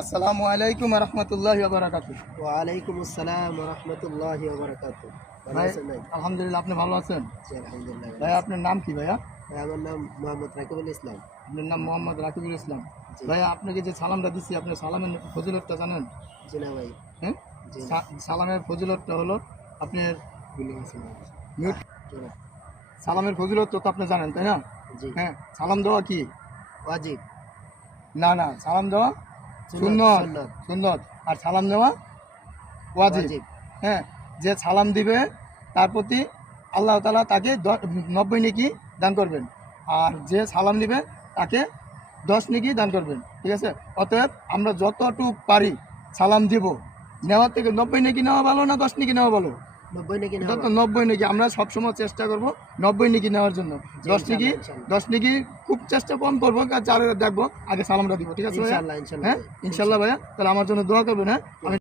আসসালামু আলাইকুম রহমতুল্লাহি ওয়া বারাকাতুহু। ওয়ালাইকুম আসসালাম ওয়া রাহমাতুল্লাহি ওয়া বারাকাতুহু। ভালো ভাই আছেন ভাই? আলহামদুলিল্লাহ, আপনি ভালো আছেন? জি, আলহামদুলিল্লাহ ভালো ভাই আছি। আপনার নাম কি ভাইয়া? ভাই, আমার নাম মোহাম্মদ রাকিবুল ইসলাম। আপনার নাম মোহাম্মদ রাকিবুল ইসলাম। জি। ভাইয়া আপনাকে যে সালামটা দিচ্ছি, আপনি সালামের ফজিলতটা জানেন? জি না ভাই। হ্যাঁ, জি না। সালামের ফজিলতটা হলো আপনার ভুলে গেছি ভাই। মিউট। জি না। সালামের ফজিলত তো আপনি জানেন, তাই না? জি। হ্যাঁ, সালাম দেওয়া কি? ওয়াজিব। না না, সালাম দেওয়া সুন্নত। সুন্নত। সুন্নত। আর সালাম দেওয়া ওয়াজিব। ওয়াজিব। হ্যাঁ, যে সালাম দিবে তার প্রতি আল্লাহ তাআলা তাকে 90 নেকি দান করবেন, আর যে সালাম দিবে তাকে 10 নেকি দান করবেন। ঠিক আছে? অতএব আমরা যতটুকু পারি সালাম দিব, নেওয়ার থেকে 90 নেকি নেওয়া ভালো না 10 নেকি নেওয়া ভালো? 90 নাকি না? এটা তো 90 নেকি। আমরা সবসময় চেষ্টা করব 90 নেকি নেওয়ার জন্য। জি, 10 নেকি, ইনশাআল্লাহ। 10 নেকি খুব চেষ্টা কম করবো, চারে দেখবো, আগে সালামটা দিব। ঠিক আছে ভাইয়া? ইনশাআল্লাহ, ইনশাআল্লাহ হ্যাঁ, ভাই। ইনশাল্লাহ ভাইয়া। তাহলে আমার জন্য দোয়া করবেন। হ্যাঁ, আমি